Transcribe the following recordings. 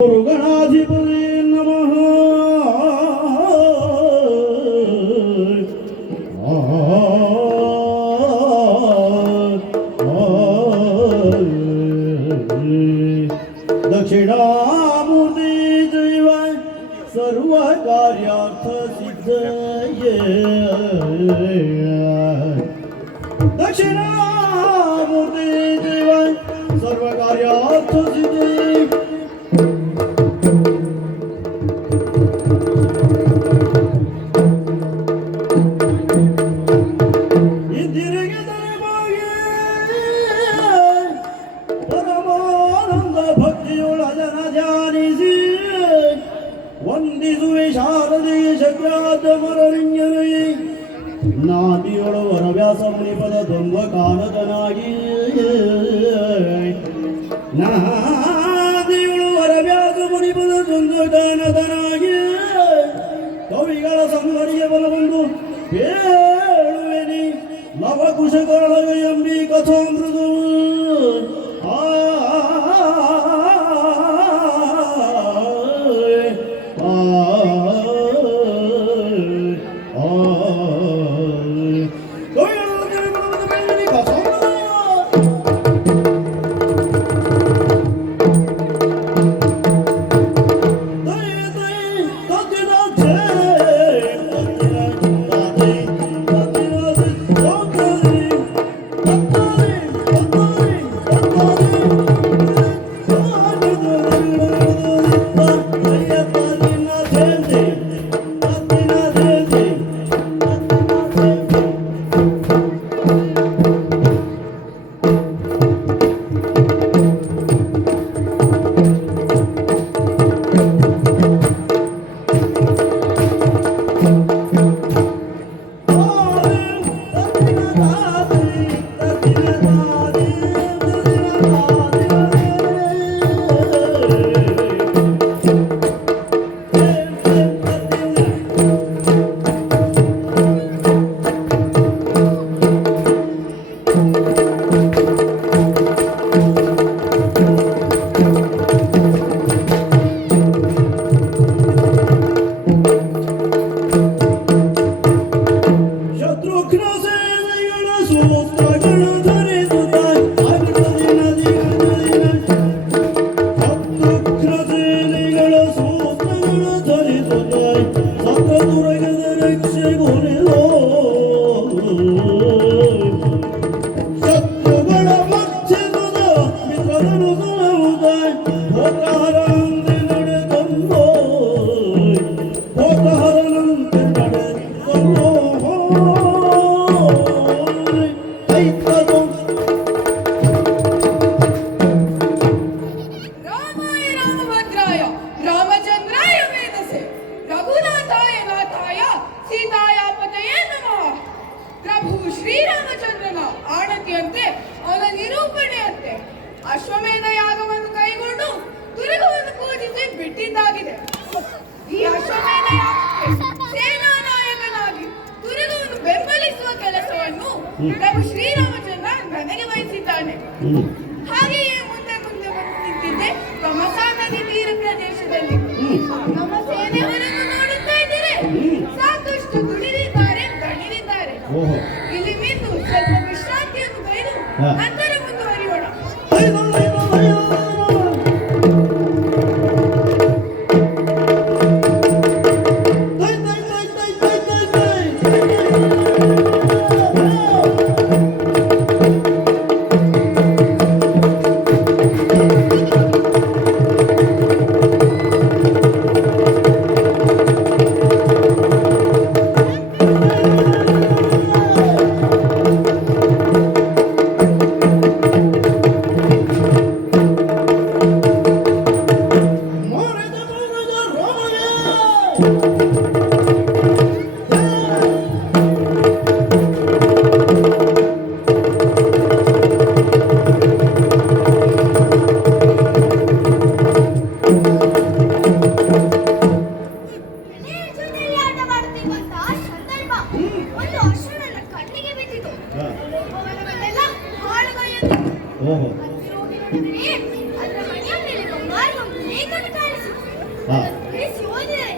ಗಣಾಧಿಪತಿ ನಮಃ. ದಕ್ಷಿಣಾಮೂರ್ತಿ ಜೈವ ಸರ್ವ ಕಾರ್ಯಾರ್ಥ ಸಿದ್ಧಯೇ. ದಕ್ಷಿಣಾಮೂರ್ತಿ ಜೈವ ಸರ್ವ ಕಾರ್ಯಾರ್ಥ ಸಿದ್ಧಯೇ. ವಂದಿಸುವೆ ಶಾರದೆಗೆ ಶಕ್ರಾದ ಮರಳಿಂಗನೇ. ನಾದಿಯೊಳು ವರವ್ಯಾಸ ಮುನಿಪದ ದ್ವಂದ್ವ ಕಾಲದನಾಗಿ. ನಾದಿಯೊಳು ವರವ್ಯಾಸ ಮುನಿಪದ ದ್ವಂದ್ವ ಕಾಲದನಾಗಿ. ಕವಿಗಳ ಸಂಗಡಿಗೆ ಬಲಬಂದು ಬೇಳುವೆನಿ ಲವಕುಶಗಳ ಎಂಬಿ ಕಥಾಮೃದು. ಅಶ್ವಮೇಧ ಯಾಗವನ್ನು ಕೈಗೊಂಡು ದುರ್ಗವನ್ನು ಪೂಜಿಸಿ ಬಿಟ್ಟಿದ್ದಾಗಿದೆ. ಈ ಅಶ್ವಮೇಧ ಯಾಗಕ್ಕೆ ಸೇನಾ ನಾಯಕನಾಗಿ ದುರ್ಗವನ್ನು ಬೆಂಬಲಿಸುವ ಕೆಲಸವನ್ನು ಪ್ರಭು ಶ್ರೀರಾಮಚಂದ್ರ ನನಗೆ ವಹಿಸಿದ್ದಾನೆ. ಹಾಗೆಯೇ ಮುಂದೆ ಮುಂದೆ ಬಂದು ನಿಂತಿದ್ದೆ ತಮಸಾ ನದಿ ತೀರ ಪ್ರದೇಶದಲ್ಲಿ. ನಮ್ಮ ಸೇನೆಯವರನ್ನು ನೋಡುತ್ತಾ ಇದ್ದರೆ ಸಾಕಷ್ಟು ದುಡಿದಿದ್ದಾರೆ, ದಣಿದಿದ್ದಾರೆ. ಇಲ್ಲಿ ಮಿಂದು ಸ್ವಲ್ಪ ವಿಶ್ರಾಂತಿಯನ್ನು ಬಯಲು ನಂತರ ಮುಂದುವರಿಯೋಣ. ಹಾ. ಬಿಡಿಸಿ ಓದಿದರೆ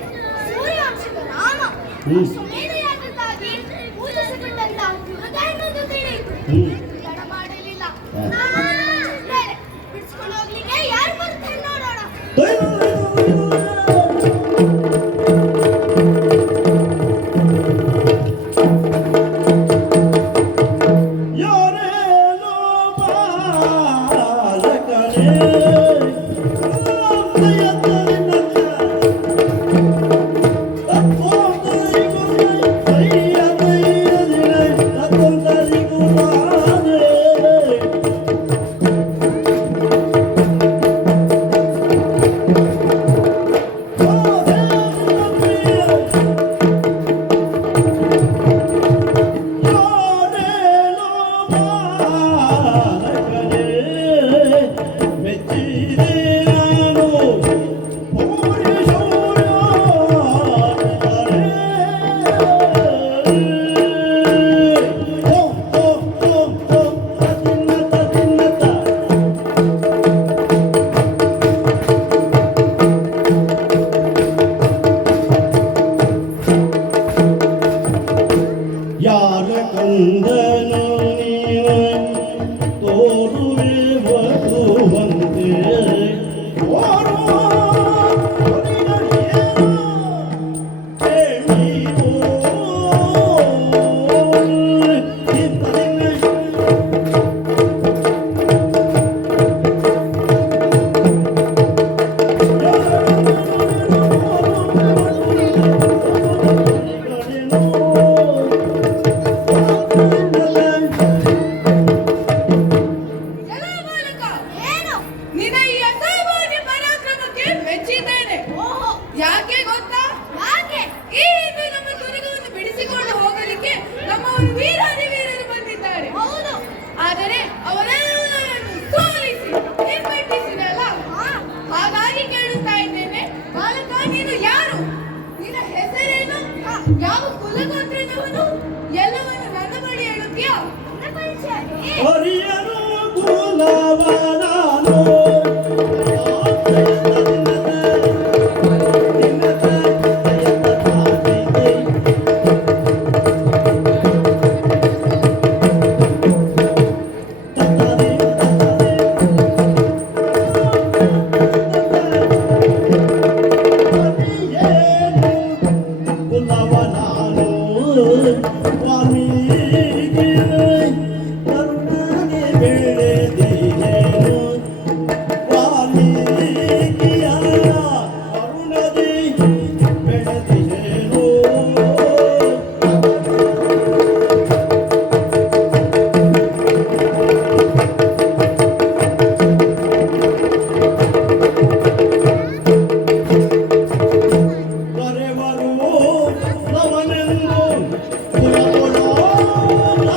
ಸೂರ್ಯವಂಶದ ರಾಮ ಹ್ಮ್. ಅಶ್ವಮೇಧ ಯಾಗಕ್ಕಾಗಿ ಪೂಜಿಸಲ್ಪಟ್ಟಂತ ಯುವಕ ಎನ್ನುವುದು ತಿಳಿಯಿತು. ಹ್ಮ್. ತಡ ಮಾಡಲಿಲ್ಲ. ಹಾ. ನಾನು ಚಿಂತಿಸಿದ್ದೇನೆ. ಬಿಡಿಸ್ಕೊಂಡು ಹೋಗ್ಲಿಕ್ಕೆ ಯಾರು ಬರ್ತಾರೆ ನೋಡೋಣ. ಯಾರೇನೋ ಬಾಲಕನೇ ಯಾರ ಕಂದನು ನೀನು ತೋರುವೆ ಬರುವಂತೆ ಓರೋ ಹೊರಗಡೆಯೇನೋ ಹೇಳಿರೋ. ಎಲ್ಲ ಬಾಲಕ, ಏನು? ನಿನ್ನ ಈ ಅಸಾಮಾನ್ಯ ಪರಾಕ್ರಮಕ್ಕೆ ಮೆಚ್ಚಿದ್ದೇನೆ. ಓಹೋ, ಯಾಕೆ ಗೊತ್ತಾ? ಯಾಕೆ? ಈ ಹಿಂದೆ ನಮ್ಮ ದುರ್ಗವನ್ನು ಬಿಡಿಸಿಕೊಂಡು ಹೋಗಲಿಕ್ಕೆ ನಮ್ಮವರು ವೀರಾದಿ ವೀರರು ಬಂದಿದ್ದಾರೆ. ಹೌದು. ಆದರೆ ಅವರೆಲ್ಲರನ್ನು ಸೋಲಿಸಿ ಹಿಮ್ಮೆಟ್ಟಿಸಿದಲ್ಲ. ಹಾ. ಹಾಗಾಗಿ ಕೇಳುತ್ತಾ ಇದ್ದೇನೆ, ಬಾಲಕ ನೀನು ಯಾರು? ನಿನ್ನ ಹೆಸರೇನು? ಯಾವ ಕುಲಗೋತ್ರದವನು? ಎಲ್ಲವನ್ನು ನನ್ನ ಬಳಿ ಹೇಳುತ್ತೀಯಾ? ನನ್ನ ಪರಿಚಯ ಏ? ಹರಿಯನು ಕುಲವನಾನು ಕುಲವನಾನು ವಾಲ್ಮೀಕಿ ಕರುಣಾಗೆ ಬೆಳೆದಿಹೇನು ವಾಲ್ಮೀಕಿಯ ಕರುಣದಿ ಬೆಳೆದಿಹೇನು. ಕರೆವರು ಲವನೆಂದು ಕುಲಗೊಳ್ಳೋ ರಾವಣ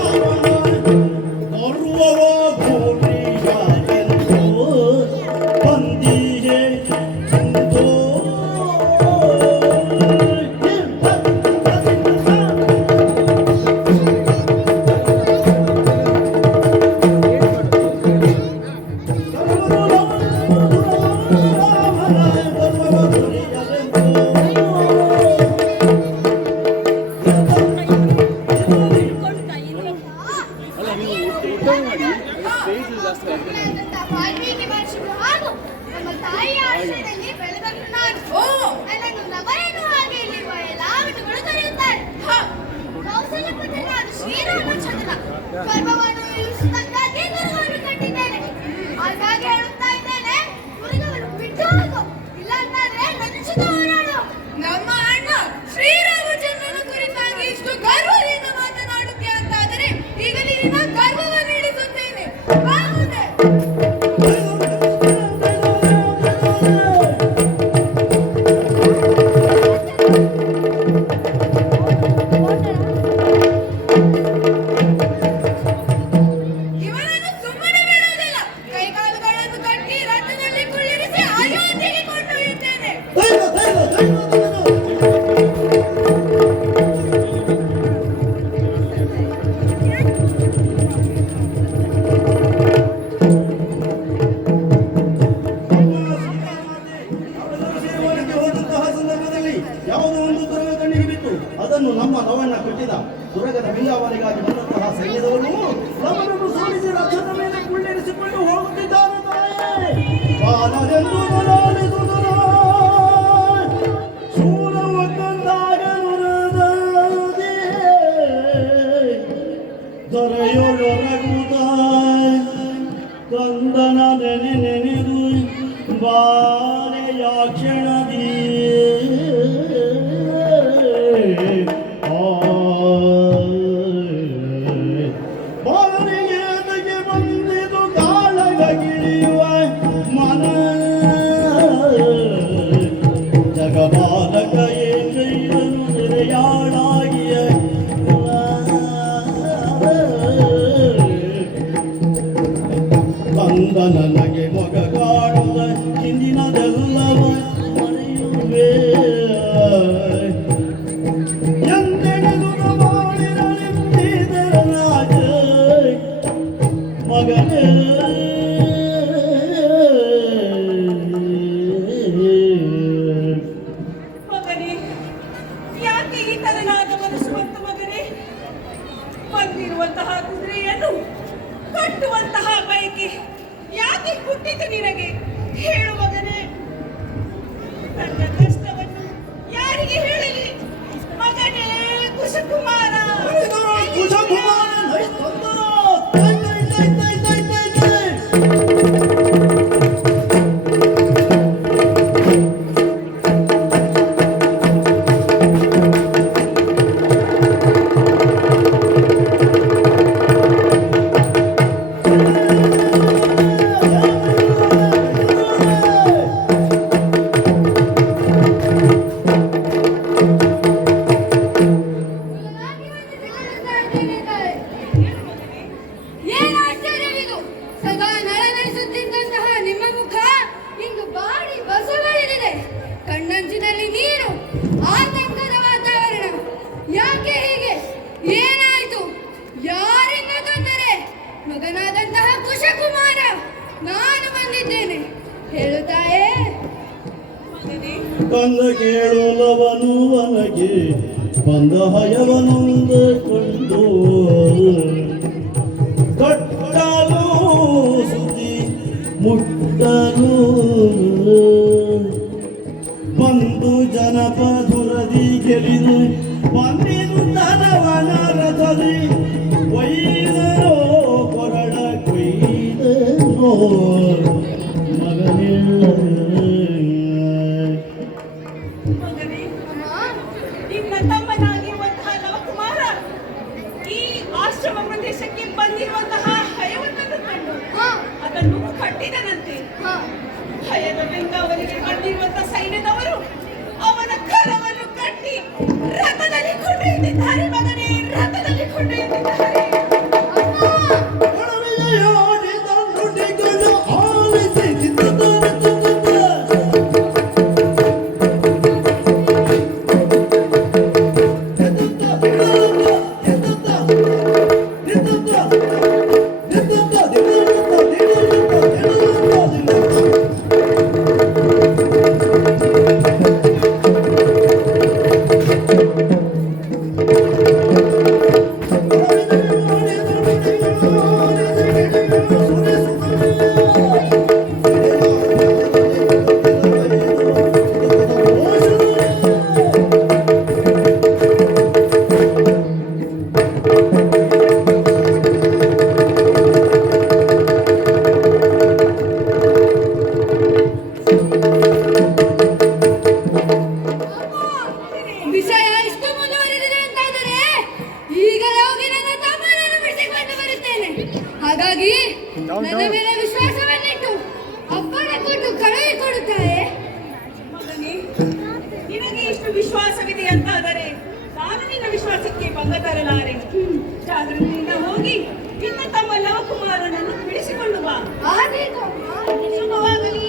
ಕೊರುವವ ಭೂಮಿಯಾಗೆಂದು ಬಂದಿಯೇ ಎಂದು. ವಾಲ್ಮೀಕಿ ಮಹರ್ಷಿಗಳು ಹಾಗೂ ನಮ್ಮ ತಾಯಿಯ ಆಶ್ರಯದಲ್ಲಿ ಬೆಳೆದವನು ನಾನು. ಓ, ನನ್ನನ್ನು ನವರೆನ್ನು ಹಾಗೆ ಇಲ್ಲಿರುವ ಎಲ್ಲಾ ವಿಧಗಳು ಕರೆಯುತ್ತಾರೆ. ಹ, ಕೌಸಲ್ಯಪುತ್ರನಾದ ಶ್ರೀರಾಮಚಂದ್ರ ಗರ್ಭವನ್ನು ನಿಲ್ಲಿಸತಕ್ಕಾಗಿ ದುರ್ಗವನ್ನು ಕಟ್ಟಿದ್ದೇನೆ. ಹಾಗಾಗಿ ಹೇಳುತ್ತಾ ಇದ್ದೇನೆ, ದುರ್ಗವನ್ನು ಬಿಟ್ಟು ಹೋಗು, ಇಲ್ಲಾಂತಾದ್ರೆ ನನ್ನ ಜೊತೆ ಹೋರಾಡು. ನಮ್ಮ ಅಣ್ಣ ಶ್ರೀರಾಮಚಂದ್ರನ ಕುರಿತಾಗಿ ಇಷ್ಟು ಗರ್ವದಿಂದ ಮಾತನಾಡುತ್ತೀಯ ಅಂತಾದರೆ ಈಗ ನಿನ್ನ ಗರ್ವವನ್ನು ಇಳಿಸುತ್ತೇನೆ. ಬಾ ಮುಂದೆ. ಯಾವುದೋ ಒಂದು ದುರ್ಗ ಕಣ್ಣಿಗೆ ಬಿತ್ತು. ಅದನ್ನು ನಮ್ಮ ಲವಣ್ಣ ಕಟ್ಟಿದ. ದುರ್ಗದ ಬೆಂಗಾವಲಿಗಾಗಿ ಬಂದಂತಹ ಸೈನ್ಯದವರು ಲವಣನ್ನು ಸೋಲಿಸಿ ರಥದ ಮೇಲೆ ಕುಳ್ಳಿರಿಸಿಕೊಂಡು ಹೋಗುತ್ತಿದ್ದಾರೆ ತಾಯೇ. ಬಾಲರೆಂದು ಬಲಾಲಿಸುವುದರ ಶೂರವ ಕಂದಾಗ ನುರದದೆ ದೊರೆಯೊಳಗುವುದ ಕಂದನ ನೆನೆದು ಬಾಲೆಯ ಕ್ಷಣದಿ ಬಾಲಿಗೆ ಅದಕ್ಕೆ ಬಂದಿದು ಕಾಳಗಿಳಿಯುವ ಮನ ಜಗಬಾಲಕ ಏಂದ್ರನು ಸೆರೆಯಾಳಾಗಿಯ ಕಂದ ನನಗೆ ಮಗ ಕಾಡುವ ಹಿಂದಿನದೆಲ್ಲವ ಮರೆಯುವೆ ಎಂದೆಳೆದು ಮಾಡಿರಲಿದ್ದಿದರಾಜ ಮಗನೇ ಮಗನೇ, ಯಾಕೆ ಈ ತರನಾದ ಮನಸ್ಸು ಬಂತು ಮಗನೇ? ಬಂದಿರುವಂತಹ ಕುದುರೆಯನ್ನು ಕಟ್ಟುವಂತಹ ಬಯಕೆ ಯಾಕೆ ಹುಟ್ಟಿತು ನಿನಗೆ? ಹೇಳು ಮಗನೇ, ನನ್ನ ಕಷ್ಟವನ್ನು ಯಾರಿಗೆ ಹೇಳಲಿ? ಮಗನೇ ಕುಶಕುಮಾರ, ಏನು ಆಶ್ಚರ್ಯವಿದು? ಸದಾ ನಳನಳಿಸುತ್ತಿದ್ದಂತಹ ನಿಮ್ಮ ಮುಖ ಇಂದು ಬಾಡಿ ಬಸವಳಿದಿದೆ. ಕಣ್ಣಂಚಿನಲ್ಲಿ ನೀರು, ಆತಂಕದ ವಾತಾವರಣ. ಯಾಕೆ ಹೀಗೆ? ಏನಾಯಿತು? ಯಾರಿಂದ ತೊಂದರೆ? ಮಗನಾದಂತಹ ಕುಶಕುಮಾರ, ನಾನು ಬಂದಿದ್ದೇನೆ. ಹೇಳುತ್ತಾಯೇ ಮಗನೇ, ಕಂದ ಕೇಳುವವನು ವನಗೆ ಬಂದ ಹಯವನೊಂದುಕೊಂಡು ಕಟ್ಟಲು ಸುದ್ದಿ ಮುಟ್ಟಲು ಬಂದು ಜನಪದುರದಿ ಗೆಲಿದು ಬಂದಿರು ತನವನ ರಥದಿ ಒಯ್ದರೋ ಕೊರಳ ಕೊಯ್ದರೋ ಮಗನೇ ಮಗನೇ, ನಿನ್ನ ತಮ್ಮನಾಗಿರುವಂತಹ ಲವಕುಮಾರ ಈ ಆಶ್ರಮ ಪ್ರದೇಶಕ್ಕೆ ಬಂದಿರುವಂತಹ ಹಯವನ್ನು ಕಂಡು ಅದನ್ನು ಕಟ್ಟಿದನಂತೆ. ಭಯದ ಬೆಂಗಾವಲಿಗೆ ಬಂದಿರುವಂತಹ ಸೈನ್ಯದವರು ಅವನ ಕರವನ್ನು ಕಟ್ಟಿ ರಥದಲ್ಲಿ ಕೊಂಡೊಯ್ದಿದ್ದಾರೆ ಮಗನೇ, ರಥದಲ್ಲಿ ಕೊಂಡೊಯ್ದಿದ್ದಾರೆ. ವಿಷಯ ಇಷ್ಟು ಮುಂದುವರಿದಿದೆ ಅಂತಾದರೆ ಈಗಲೇ ಹೋಗಿ ನನ್ನ ತಮ್ಮನನ್ನು ಬಿಡಿಸಿಕೊಂಡು ಬರುತ್ತೇನೆ. ಹಾಗಾಗಿ ನನ್ನ ಮೇಲೆ ವಿಶ್ವಾಸವನ್ನಿಟ್ಟು ಅಪ್ಪಣೆ ಕೊಟ್ಟು ಕಳುಹಿಕೊಡುತ್ತಾರೆ. ಮಗನೇ, ನಿನಗೆ ಇಷ್ಟು ವಿಶ್ವಾಸವಿದೆ ಅಂತಾದರೆ ನಾನು ನಿನ್ನ ವಿಶ್ವಾಸಕ್ಕೆ ಭಂಗ ತರಲಾರೆ. ಜಾಗೃತಿಯಿಂದ ಹೋಗಿ ನಿನ್ನ ತಮ್ಮ ಲವಕುಮಾರನನ್ನು ಬಿಡಿಸಿಕೊಂಡು ಬಾ. ಆದೀತು. ಶುಭವಾಗಲಿ.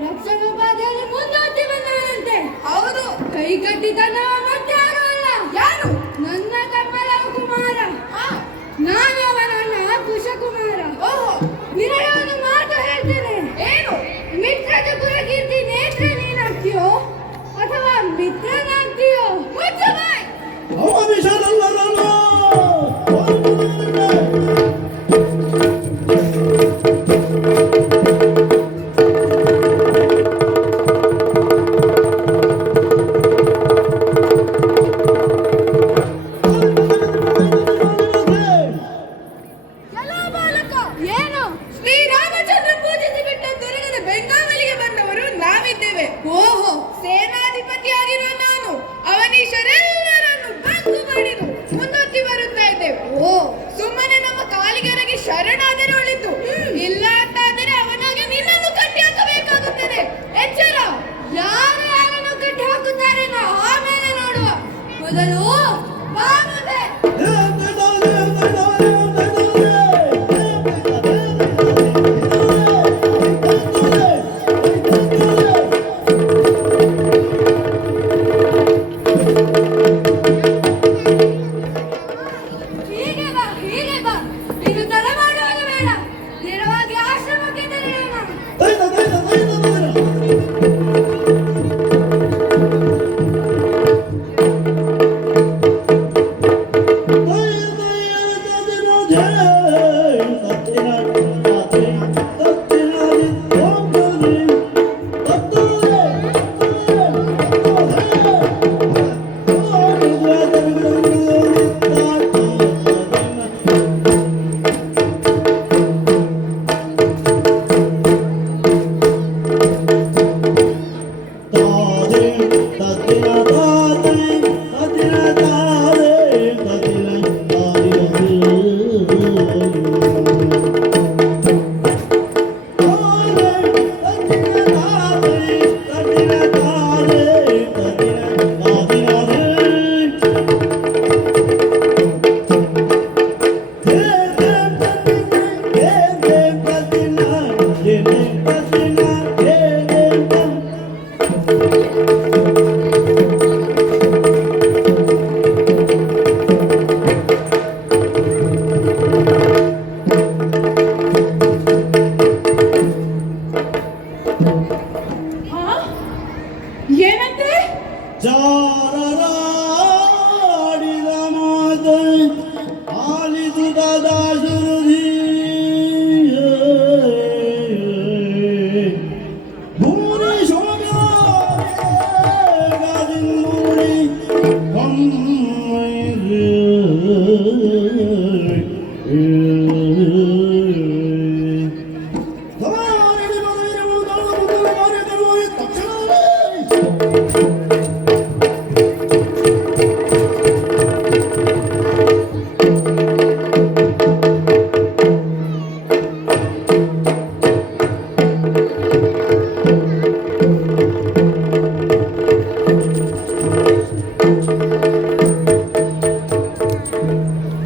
ರಕ್ಷಕ ಬಾಧೆಯಲ್ಲಿ ಮುಂದೋಗ್ತಿ ಬಂದವನಂತೆ. ಹೌದು. ಕೈ ಕಟ್ಟಿ ತನ್ನವ ಮತ್ತೆ ಯಾರು ಅಲ್ಲ. ಯಾರು? ನನ್ನ ಕಪ್ಪಲವ ಕುಮಾರ. ನಾನು ಅವನನ್ನ ಕುಶಕುಮಾರ. ಓಹೋ. ನಿನಗೆ ಒಂದು ಮಾತು ಹೇಳ್ತೇನೆ. ಏನು? ಮಿತ್ರದ ಕುಲಕೀರ್ತಿ ನೇತ್ರ ನೀನಾಗ್ತೀಯೋ ಅಥವಾ ಮಿತ್ರನಾಗ್ತೀಯೋ? ಮುಚ್ಚ ಬಾಯ್. ಅವಮಿಷನಲ್ಲರಲ್ಲ. ಎಲ್ಲ ಬಾಲಕ. ಏನು? ಶ್ರೀರಾಮಚಂದ್ರ ಪೂಜಿಸಿ ಬಿಟ್ಟ ದುರ್ಗದ ಬೆಂಗಾವಲಿಗೆ ಬಂದವರು ನಾವಿದ್ದೇವೆ. ಓಹೋ. ಸೇನಾಧಿಪತಿಯಾಗಿರುವ ನಾನು ಅವನೀಶರೆಲ್ಲರನ್ನು ಬಂದು ಮಾಡಿದು ಮುಂದೊತ್ತಿ ಬರುತ್ತಾ ಇದ್ದೇವೆ. ಓ. ಸುಮ್ಮನೆ ನಮ್ಮ ಕಾಲಿಗರಿಗೆ ಶರಣಾದರೆ ಒಳಿತು. ಇಲ್ಲ ಅಂತಾದರೆ ಅವನಾಗೆ ನಿನ್ನನ್ನು ಕಟ್ಟಿ ಹಾಕಬೇಕಾಗುತ್ತದೆ. ಎಚ್ಚರ. ಯಾರು ಯಾರನ್ನು ಕಟ್ಟಿ ಹಾಕುತ್ತಾರೆ ನಾವು ಆಮೇಲೆ ನೋಡುವ. ಮೊದಲು ಬಾ ಮುಂದೆ. ಹೀಗೆ ಬಾ, ಹೀಗೆ ಬಾ. ಇನ್ನು ತಡ ಮಾಡುವುದು ಬೇಡ. ನೇರವಾಗಿ ಆಶ್ರಮಕ್ಕೆ ತೆರಳೋಣ. ಏನಂತೆ? ಜಾರರಾಡಿದ ಮಾತು ಆಲಿಸುತ್ತದ ಸುರುಧಿ ಭೂರಿ ಶೋಭಾದಿ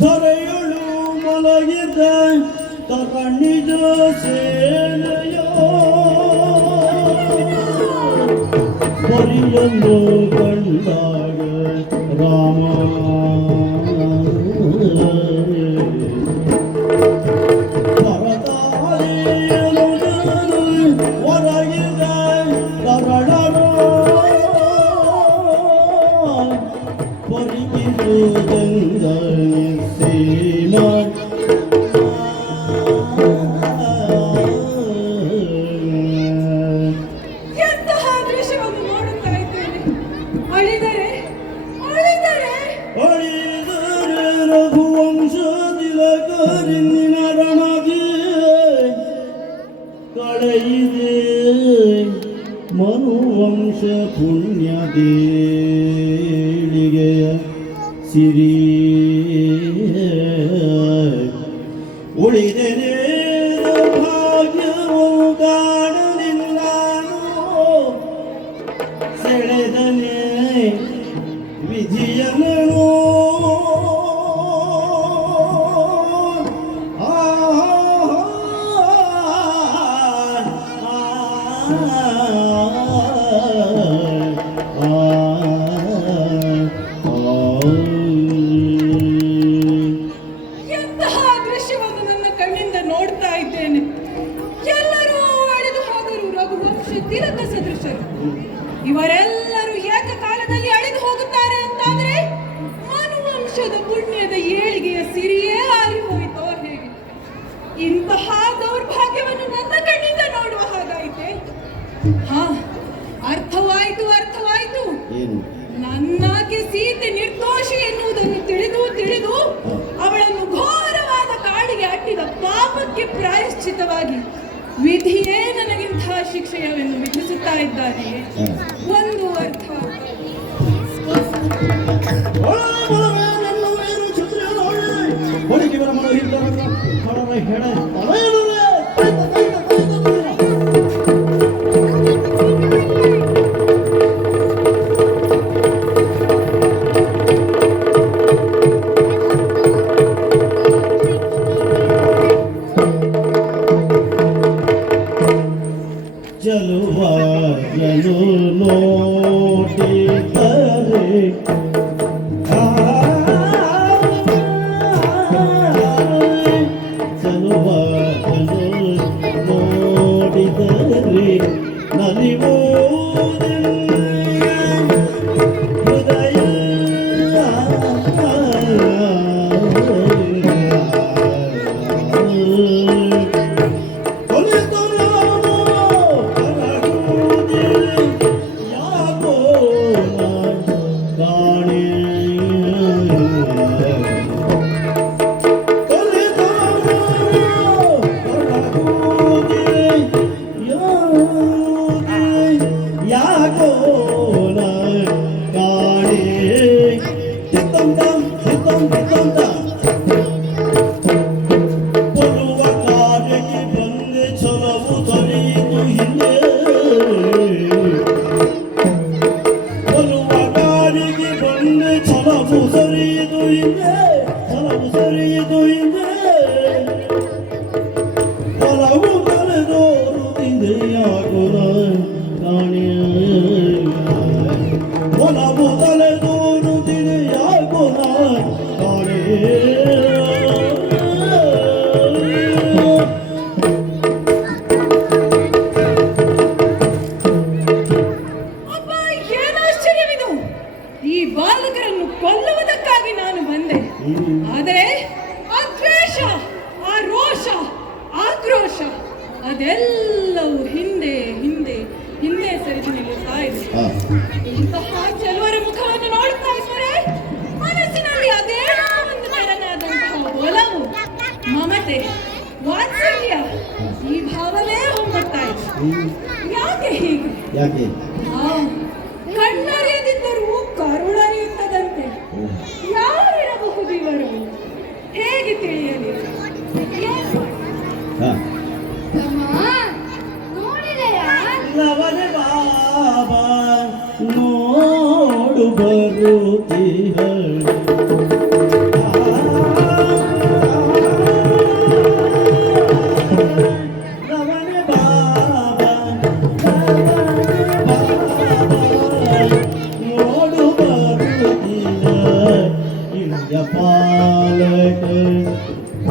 ಧರೆಯಳು ಮಲಗಿದ ತರಣಿಜ ಸೇನೆಯೋ ಪರಿಯನ್ನು ಕಂಡಾಗ ರಾಮ ಪರದಾರಿಯನು ಹೊರಗಿದ ತರಳರೋ ಪರಿಗಿರುವುದೆಂದ ಸೀಮಾ ಎಂತಹ ದೃಶ್ಯವನ್ನು ನೋಡುತ್ತಾ ಇದ್ದೇನೆ. ಅಳಿದರೆ ಅಳಿದರೆ ಅಳಿದರೆ ರಘುವಂಶ ತಿಲಕರಿಂದಿನ ರಣದಿ ಕಳೆಯಿದೆ ಮನುವಂಶ ಪುಣ್ಯದೇಳಿಗೆಯ ಸಿರಿ ಉಳಿದೆನೆ ಭಾಗ್ಯವು ಕಾಣಲಿಲ್ಲಾನು ಸೆಳೆದನೆ ವಿಧಿಯನು ಆ ಎಂತಹ ದೃಶ್ಯವನ್ನು ನನ್ನ ಕಣ್ಣಿಂದ ನೋಡ್ತಾ ಇದ್ದೇನೆ. ಎಲ್ಲರೂ ಅಳಿದು ಹೋದರು ರಘುವಂಶ ತಿಲಕ ಸದೃಶರು. ಇವರೆಲ್ಲರೂ ಏಕಕಾಲದಲ್ಲಿ ಅಳಿದು ಹೋಗುತ್ತಾರೆ ಅಂತಾದ್ರೆ ಮನುವಂಶದ ಪುಣ್ಯದ ಏಳಿಗೆಯ ಸಿರಿಯೇ ಆರಿ ಹೋಯಿತೋ ಹೇಗೆ? ಇಂತಹ ದೌರ್ಭಾಗ್ಯವನ್ನು ನನ್ನ ಕಣ್ಣಿಂದ ನೋಡುವ ಹಾಗಾಯಿತೆ. ಹಾ, ಅರ್ಥವಾಯಿತು. ಏನು? ನನ್ನಾಕೆ ಸೀತೆ ನಿರ್ದೋಷಿ ಎನ್ನುವುದನ್ನು ತಿಳಿದು ಅವಳನ್ನು ಘೋರವಾದ ಕಾಡಿಗೆ ಅಟ್ಟಿದ ಪಾಪಕ್ಕೆ ಪ್ರಾಯಶ್ಚಿತವಾಗಿ ವಿಧಿಯೇ ನನಗಿಂತಹ ಶಿಕ್ಷೆಯನ್ನು ವಿಧಿಸುತ್ತಾ ಇದ್ದಾನೆ. ಒಂದು ಅರ್ಥ. ಜಲುವಾಯನು ನೋಡಿದರೆ ಜಲುವಾಯನು ನೋಡಿದರೆ ನಲಿವುದೇ ಹೃದಯ ಈ ಬಾಲಕರನ್ನು ಕೊಲ್ಲುವುದಕ್ಕಾಗಿ ನಾನು ಬಂದೆ. ಆದರೆ ಆ ದ್ವೇಷ, ಆ ರೋಷ, ಆಕ್ರೋಶ ಅದೆಲ್ಲವೂ ಹಿಂದೆ ಸರಿದು ನಿಲ್ಲುತ್ತಾ ಇದೆ. ಇಂತಹ ಕೆಲವರ ಮುಖವನ್ನು ನೋಡುತ್ತಾ ಇದ್ದರೆ ಮನಸ್ಸಿನಲ್ಲಿ ಅದೇ ಒಂದು ತೆರನಾದಂತಹ ಒಲವು, ಮಮತೆ, ವಾತ್ಸಲ್ಯ ಈ ಭಾವವೇ ಹೊಮ್ಮುತ್ತಾ ಇದೆ. ಯಾಕೆ ಹೀಗೆ? ಕಣ್ಣರಿಯದಿದ್ದರೂ ಕರುಣರಿಯುತ್ತದಂತೆ. ಯಾರಿರಬಹುದು ಇವರು? ಹೇಗೆ ತಿಳಿಯಲಿ? ಲವನೆ ಬಾಬಾ ನೋಡು ಬರುತ್ತೀಹ पालक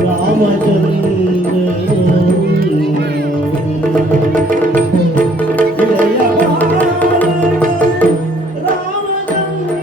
रामचंद्र रामचंद्र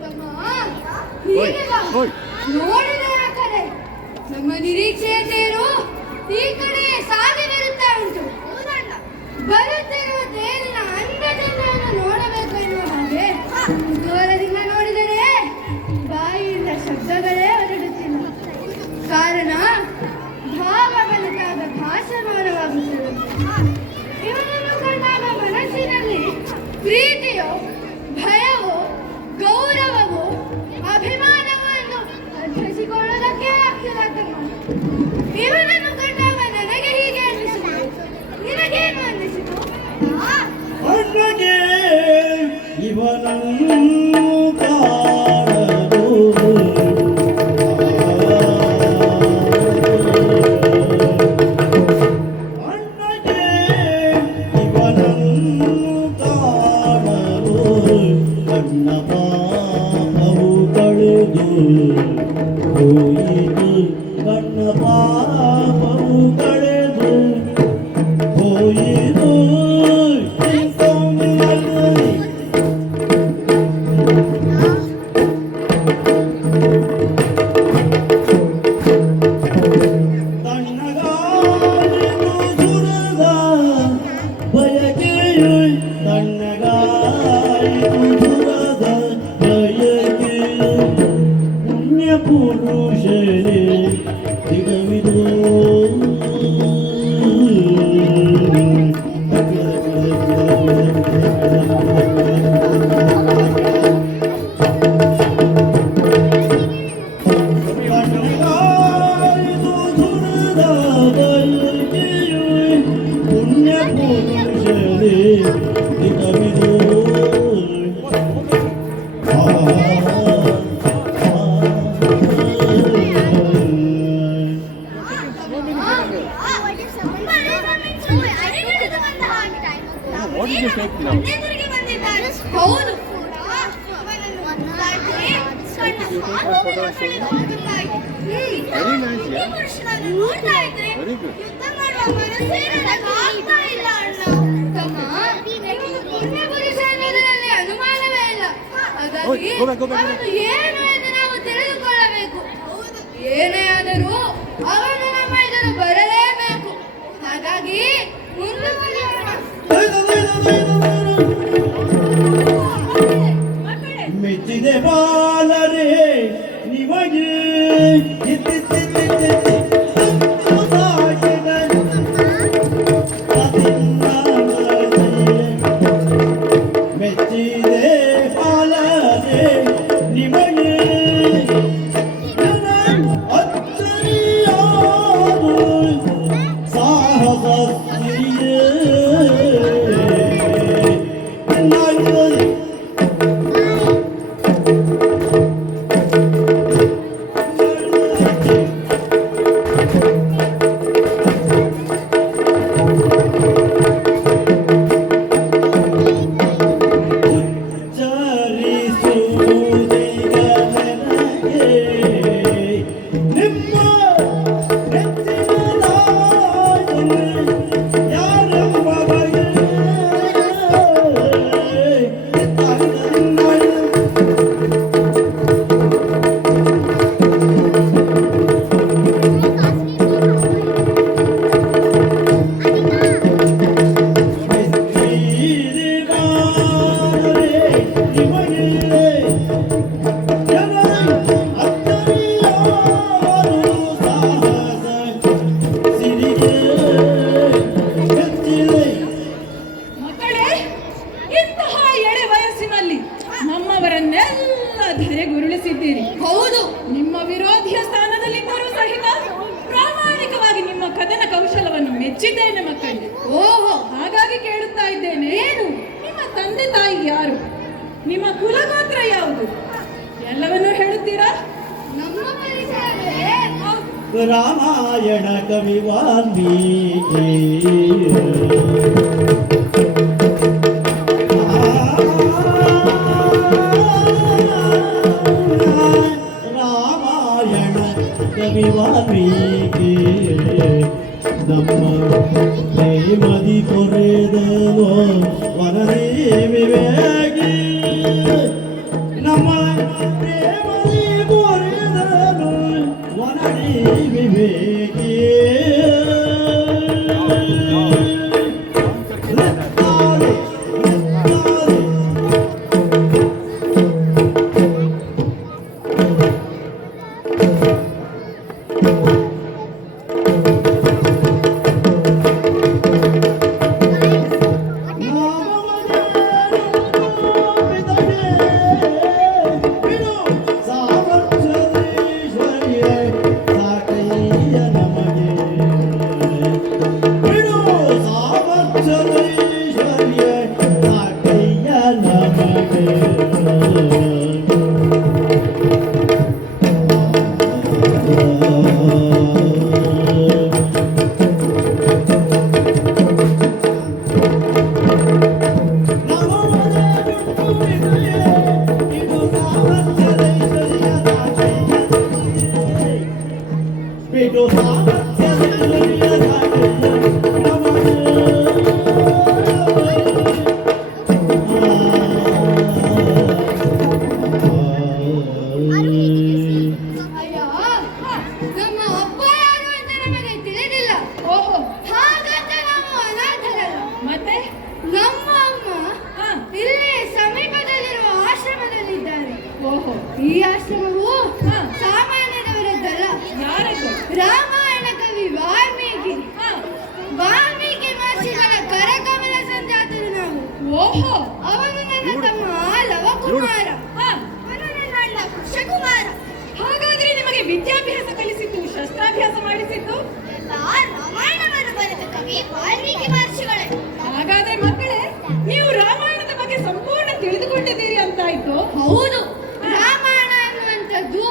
ತಮ್ಮ, ಹೀಗೆ ಬಾ. ನೋಡಿದ ಆ ಕಡೆ ನಮ್ಮ ನಿರೀಕ್ಷೆಯ ತೇರು ಈ ಕಡೆ ಸಾಗಿ ಬರುತ್ತಾ ಉಂಟು. ಬರುತ್ತಿರುವ ತೇರಿನ ಅಂದಚಂದವನ್ನು ನೋಡಬೇಕು ಎನ್ನುವ ಹಾಗೆ ದೂರದಿಂದ ನೋಡಿದರೆ ಬಾಯಿಯಿಂದ ಶಬ್ದಗಳೇ ಹೊರಡುತ್ತಿಲ್ಲ. ಕಾರಣ ಭಾವ ಬಲಿತಾಗ ಭಾಷಮಾನವಾಗುತ್ತದೆ. ಇವನನ್ನು ಕಂಡಾಗ ಮನಸ್ಸಿನಲ್ಲಿ ಪ್ರೀತಿಯೋ ಭಯವೋ ಗೌರವವೋ ಅಭಿಮಾನವೋ ಎಂದು ಅರ್ಥಿಸಿಕೊಳ್ಳೋದಕ್ಕೆ ಆಗ್ತಿಲ್ಲ ತಮ್ಮ. ಇವನನ್ನು ಕಂಡಾಗ ನನಗೆ ಹೀಗೆ ಅನ್ನಿಸಿತು. ನಿನಗೇನು ಅನ್ನಿಸಿತು? ಅಣ್ಣಗೆ ಇವನನ್ನು ಕಾಣಲು ಅಣ್ಣಗೆ ಇವನನ್ನು ಕಾಣಲು ಕಣ್ಣ ಪಾಪವು ಕಳೆದು ಹೋಯಿತು. ಕಣ್ಣ ಪಾಪವು ಕಳೆದು ಹೋಯಿತು. ತಣ್ಣಗಾಯಿತು ಸುರದ ಬಯಕೆಯು ತಣ್ಣಗಾಯಿತು ಸುರದ ಬಯಕೆಯು ಪುಣ್ಯ ಪುರುಷರೇ ದಿಗವಿದು ತಣ್ಣಗಾಯಿತು ಸುರದ ಬಯಕೆಯು ಪುಣ್ಯ ಪುರುಷರೇ ದಿಗವಿದು ಎದುರಿಗೆ ಬಂದಿದ್ದಾರೆ. ಹೌದು. ನೋಡ್ತಾ ಇದ್ರೆ ಯುದ್ಧ ಮಾಡುವ ಮನಸ್ಸೇ ನನಗಾಗ್ತಾ ಇಲ್ಲ ಅಣ್ಣ. ತಮ್ಮ, ಇವನು ಪುಣ್ಯ ಪುರುಷ ಅನ್ನೋದರಲ್ಲಿ ಅನುಮಾನವೇ ಇಲ್ಲ. ಹಾಗಾಗಿ ಅವನು ಏನು ಎಂದು ನಾವು ತಿಳಿದುಕೊಳ್ಳಬೇಕು. ಏನೇ ಆದರೂ ಅವನು ನಮ್ಮ ಎದುರು ಬರಲೇಬೇಕು. ಹಾಗಾಗಿ ಮುಂದುವರಿಯೋಣ. ಮೆಚ್ಚಿದೆ ಬಾಲರೇ ನಿಮಗೆ ಮೆಚ್ಚಿದೆ ಬಾಲರೇ ನಿಮಗೆ ಅಚ್ಚರಿಯಾದು ಸಾಹಸ ಮೆಚ್ಚಿದ್ದೇನೆ ಮಕ್ಕಳೇ. ಓಹೋ, ಹಾಗಾಗಿ ಕೇಳುತ್ತಾ ಇದ್ದೇನೆ, ಏನು ನಿಮ್ಮ ತಂದೆ ತಾಯಿ ಯಾರು, ನಿಮ್ಮ ಕುಲಗೋತ್ರ ಯಾವುದು, ಎಲ್ಲವನ್ನೂ ಹೇಳುತ್ತೀರಾ? ನಮ್ಮ ಪರಿಸರವೇ ರಾಮಾಯಣ ಕವಿ ವಾಲ್ಮೀಕಿ ನಮ್ಮ ಪ್ರೇಮದಿ ಮುರಿದನು ವನಡಿ ವಿವೇಕಿ ಅಯ್ಯೋ, ನಮ್ಮ ಅಪ್ಪ ಯಾರು ಅಂತ ನಮಗೆ ತಿಳಿದಿಲ್ಲ. ಓಹೋ, ಹಾಗಂತ ನಾವು ಅನಾಥರಲ್ಲ. ಮತ್ತೆ ನಮ್ಮ ಅಮ್ಮ ಇಲ್ಲಿ ಸಮೀಪದಲ್ಲಿರುವ ಆಶ್ರಮದಲ್ಲಿದ್ದಾರೆ. ಓಹೋ, ಈ ಆಶ್ರಮವು ಹಾ. ಸಾಮಾನ್ಯದವರದ್ದಲ್ಲ. ಯಾರದು? ರಾಮಾಯಣ ಕವಿ ವಾಲ್ಮೀಕಿ ಮಹರ್ಷಿಗಳ ಕರಕಮಲ ಸಂಜಾತರು ನಾವು. ಓಹೋ, ಅವನು ನನ್ನ ತಮ್ಮ ಲವಕುಮಾರ. ಅವನು ನನ್ನ ಅಣ್ಣ ಕುಶಕುಮಾರ. ಹಾಗಾದ್ರೆ ನಿಮಗೆ ವಿದ್ಯಾಭ್ಯಾಸ ಕಲಿಸಿದ್ದು, ಶಸ್ತ್ರಾಭ್ಯಾಸ ಮಾಡಿಸಿದ್ದು ಎಲ್ಲ ರಾಮಾಯಣವನ್ನು ಬರೆದ ಕವಿ ವಾಲ್ಮೀಕಿ ಮಹರ್ಷಿಗಳೇ. ಹಾಗಾದ್ರೆ ಮಕ್ಕಳೇ, ನೀವು ರಾಮಾಯಣದ ಬಗ್ಗೆ ಸಂಪೂರ್ಣ ತಿಳಿದುಕೊಂಡಿದ್ದೀರಿ ಅಂತಾಯ್ತು. ಹೌದು, ರಾಮಾಯಣ ಅನ್ನುವಂಥದ್ದು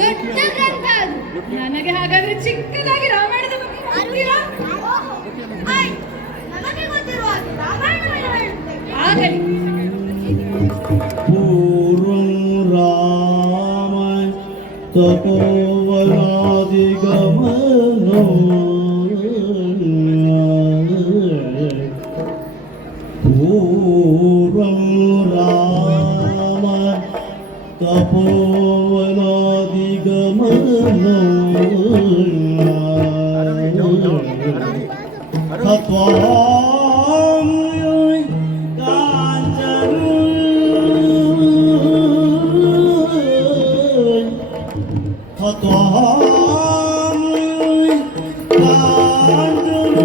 ದೊಡ್ಡ ಗ್ರಂಥ ಅದು. ನನಗೆ ಹಾಗಾದ್ರೆ ಚಿಕ್ಕದಾಗಿ ರಾಮಾಯಣದ ಬಗ್ಗೆ ಹೇಳ್ತೀರಾ? ನಮಗೆ ಗೊತ್ತಿರುವ ರಾಮಾಯಣವನ್ನು ಹೇಳುತ್ತೇನೆ. ಆಗಲಿ. ಪೂರ್ವಂ ರಾಮ ತಪೋವನಾದಿಗಮನೋ ಪೂರ್ವಂ ರಾಮ ತಪೋವನಾದಿಗಮನೋ ಹತ್ವಾಂ ಕಾಂಚನ ಹತ್ವಾಂ ಕಾಂಚನ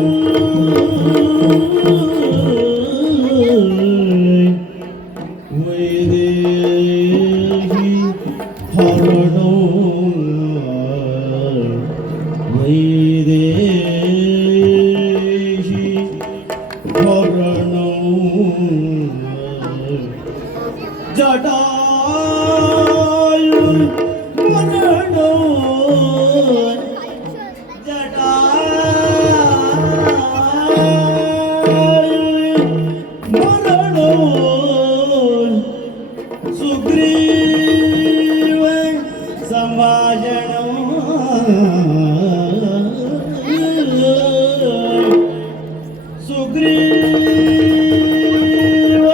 ವೈದೇಹಿ ಹರಣೋ ವೈದೇಹಿ ಹರಣೋ ಜಟಾಯು ಮರಣೋ ಜಟಾಯು ಮರಣೋ ಸುಗ್ರೀವ ಸಂಭಾಷಣೋ ಸುಗ್ರೀವ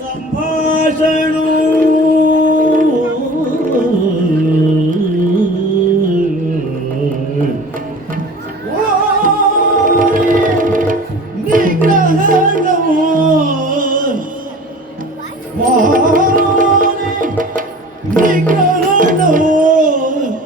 ಸಂಭಾಷಣೋ ನಿಗ್ರಹಣೋ ನಿಗ್ರಹ